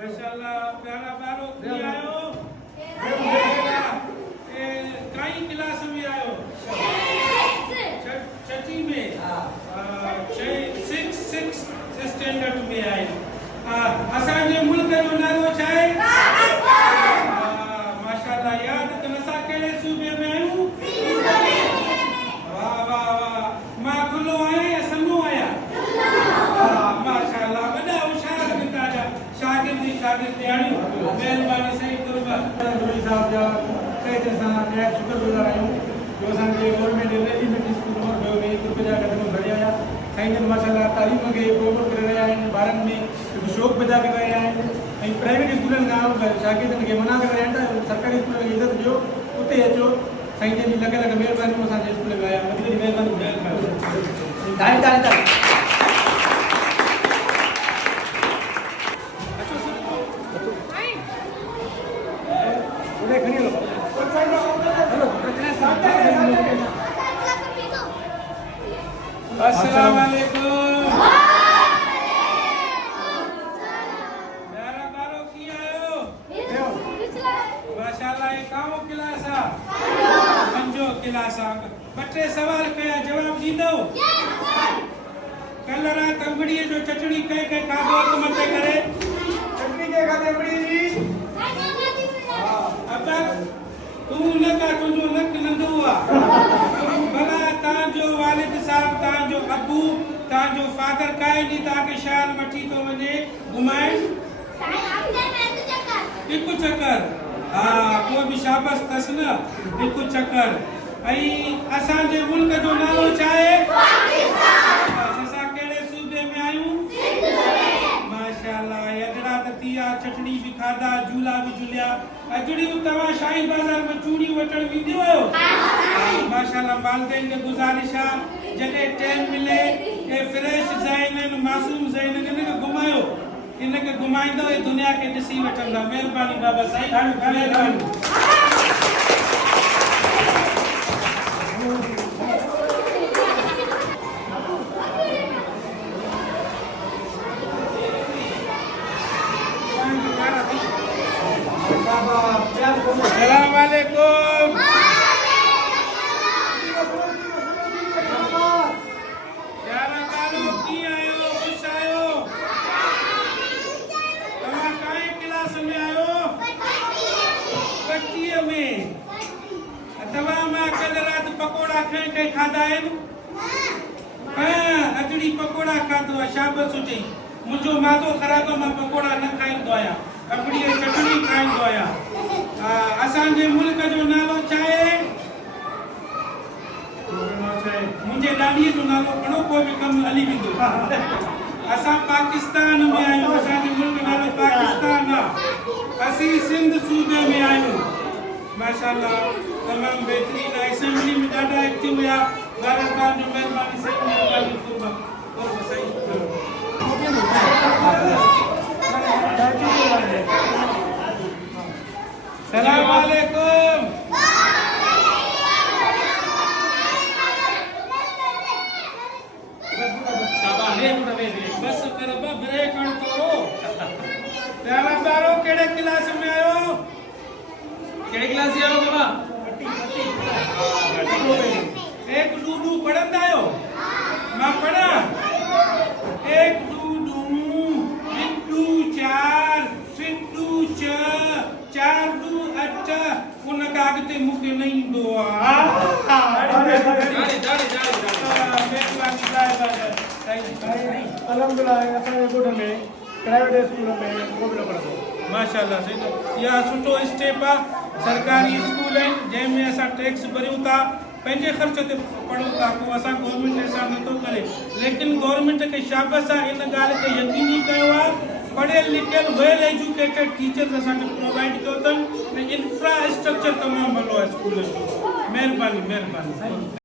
माशाल्लाह प्यारा बारो की आयो ए काई क्लास में आयो छठी में सिक्स स्टैंडर्ड में आए असांजे मुल्क जो नालो छा आहे माशाल्लाह याद कन असां कहिड़े सूबे में आहियूं वाह वाह वाह मां खुलो आहियां या सन्नो आहियां माशाल्लाह वॾा होशियार पिता जा शागिर्द ॾियाणियूं महिरबानी साईं कुर्बान जोड़ी साहब जा कई असां ॾाढा शुक्रगुज़ार आहियूं जो असांखे गवर्नमेंट एलिमेंट्री स्कूल में कयो वई ग्रुप जा क़दम बढ़िया आया साईं जन माशाल्लाह तालीम खे प्रोमोट करे रहिया आहिनि ॿारनि में हिकु शौक़ु पैदा करे रहिया आहिनि ऐं प्राइवेट स्कूलनि खां शागिर्दनि खे मना करे रहिया आहिनि सरकारी स्कूलनि खे इज़त ॾियो उते अचो साईं जन जी लख लख महिरबानियूं असांजे स्कूल में आया वधीक महिरबानी अस्सलाम वालेकुम प्यारा बारो की आयो माशाल्लाह ये काओ क्लास आ पंजो क्लास आ बटे सवाल कया जवाब दींदो कल रात अंबड़ी जो चटनी के खाधो तो मते करे चटनी के खाते अंबड़ी जी अब तू लगा तुझो लक नंदो आ भला तांजो वालिद साहब तांजो अबू तांजो फादर काहे नी ताके शहर मठी तो वने घुमाए हिकु चक्कर को भी शाबाश तस न हिकु चक्कर ऐं असांजे मुल्क जो नालो छा आहे असां कहिड़े सूबे में आहियूं माशाल्लाह यजड़ा त थिया चटनी भी खाधा झूला भी झूलिया अजड़ियूं तव्हां शाही बाज़ार में चूड़ियूं वठण वेंदी आहियो माशाल्लाह वालिदैन खे गुज़ारिश आहे जॾहिं टाइम मिले ए फ्रेश ज़हन आहिनि मासूम ज़हन आहिनि इनखे घुमायो इनखे घुमाईंदो ऐं दुनिया खे ॾिसी वठंदा महिरबानी बाबा साईं महिरबानी अस्सलाम वालेकुम प्यारा बारो की आयो खुश आयो तव्हां काई क्लास में आयो 25 में तव्हां मां कल रात पकोड़ा खाई खाधा आहिनि अजड़ी पकोड़ा खाधो आहे शाबाश हुजे मुंहिंजो मादो ख़राब मां पकोड़ा न खाईंदो आहियां अंबड़ी चटनी खाईंदो आहियां असांजे मुल्क जो नालो छा आहे मुंहिंजे ॾाॾीअ जो नालो खणो को बि कमु हली वेंदो असां पाकिस्तान में आहियूं असांजे मुल्क नालो पाकिस्तान आहे असीं सिंध सूबे में आहियूं माशाल्लाह तमामु बहितरीन असेंबली में ॾाढा एक्टिव हुया भारत जो महिरबानी साईं महिरबानी सलाम वालेकुम बस कर ब्रेक कर तो प्यारा बारो केड़े क्लास में आयो केड़े क्लास में आयो बाबा एक डूडू पढ़ंदा आयो मां पढ़ा एक डूडू बिट्टू चार फिट्टू चार दू अठ उन का अगते मुके नहीं दो अलहमदुलिल्लाह असांजे ॻोठ में प्राइवेट स्कूल में को बि न पढ़ंदो माशाल्लाह सही इहा सुठो स्टेप आहे सरकारी स्कूल आहिनि जंहिंमें असां टैक्स भरियूं था पंहिंजे ख़र्च ते पढ़ूं था को असां गवर्नमेंट सां नथो करे लेकिन गवर्नमेंट खे शाबाश आहे इन ॻाल्हि ते यकीनी कयो आहे पढ़ियल लिखियल वेल एजुकेटेड टीचर्स असांखे प्रोवाइड कयो अथनि ऐं इंफ्रास्ट्रक्चर तमामु भलो आहे स्कूल जो महिरबानी